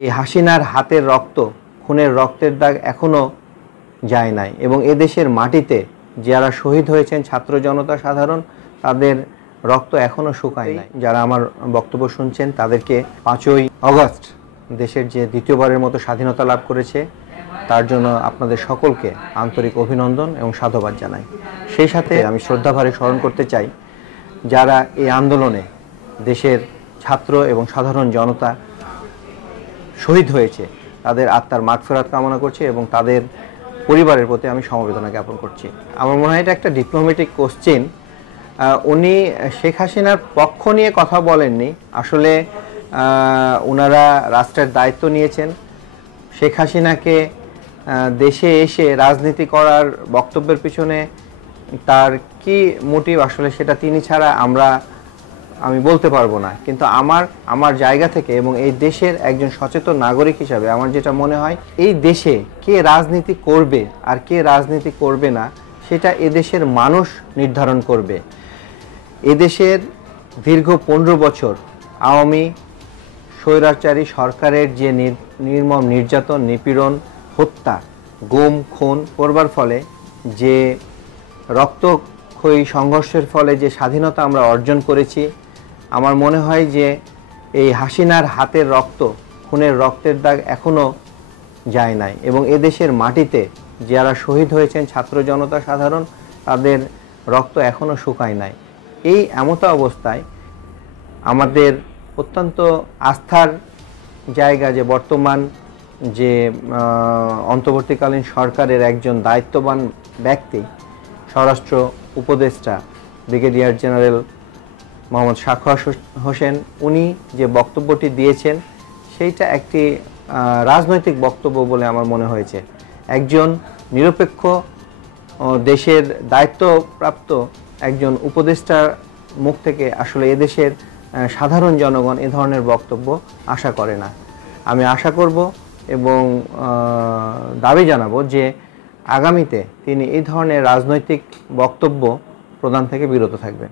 এই হাসিনার হাতের রক্ত, খুনের রক্তের দাগ এখনো যায় নাই এবং এদেশের মাটিতে যারা শহীদ হয়েছেন ছাত্র জনতা সাধারণ, তাদের রক্ত এখনো শুকায় নাই। যারা আমার বক্তব্য শুনছেন তাদেরকে 5ই আগস্ট দেশের যে দ্বিতীয়বারের মতো স্বাধীনতা লাভ করেছে তার জন্য আপনাদের সকলকে আন্তরিক অভিনন্দন এবং সাধুবাদ জানাই। সেই সাথে আমি শ্রদ্ধাভরে স্মরণ করতে চাই যারা এই আন্দোলনে দেশের ছাত্র এবং সাধারণ জনতা শহীদ হয়েছে, তাদের আত্মার মাগফিরাত কামনা করছি এবং তাদের পরিবারের প্রতি আমি সমবেদনা জ্ঞাপন করছি। আমার মনে হয় এটা একটা ডিপ্লোম্যাটিক কোশ্চেন। উনি শেখ হাসিনার পক্ষ নিয়ে কথা বলেননি, আসলে ওনারা রাষ্ট্রের দায়িত্ব নিয়েছেন। শেখ হাসিনাকে দেশে এসে রাজনীতি করার বক্তব্যের পিছনে তার কি মোটিভ, আসলে সেটা তিনি ছাড়া আমি বলতে পারবো না। কিন্তু আমার জায়গা থেকে এবং এই দেশের একজন সচেতন নাগরিক হিসাবে আমার যেটা মনে হয়, এই দেশে কে রাজনীতি করবে আর কে রাজনীতি করবে না সেটা এদেশের মানুষ নির্ধারণ করবে। এদেশের দীর্ঘ 15 বছর আওয়ামী স্বৈরাচারী সরকারের যে নির্মম নির্যাতন, নিপীড়ন, হত্যা, গুম, খুন করবার ফলে যে রক্তক্ষয়ী সংঘর্ষের ফলে যে স্বাধীনতা আমরা অর্জন করেছি, আমার মনে হয় যে এই হাসিনার হাতের রক্ত, খুনের রক্তের দাগ এখনো যায় নাই এবং এদেশের মাটিতে যারা শহীদ হয়েছেন ছাত্র জনতা সাধারণ, তাদের রক্ত এখনো শুকায় নাই। এই এমতা অবস্থায় আমাদের অত্যন্ত আস্থার জায়গা যে বর্তমান যে অন্তর্বর্তীকালীন সরকারের একজন দায়িত্ববান ব্যক্তি, স্বরাষ্ট্র উপদেষ্টা ব্রিগেডিয়ার জেনারেল মোহাম্মদ সাখাওয়াত হোসেন, উনি যে বক্তব্যটি দিয়েছেন সেইটা একটি রাজনৈতিক বক্তব্য বলে আমার মনে হয়েছে। একজন নিরপেক্ষ দেশের দায়িত্বপ্রাপ্ত একজন উপদেষ্টার মুখ থেকে আসলে এদেশের সাধারণ জনগণ এ ধরনের বক্তব্য আশা করে না। আমি আশা করব এবং দাবি জানাবো যে আগামীতে তিনি এই ধরনের রাজনৈতিক বক্তব্য প্রদান থেকে বিরত থাকবেন।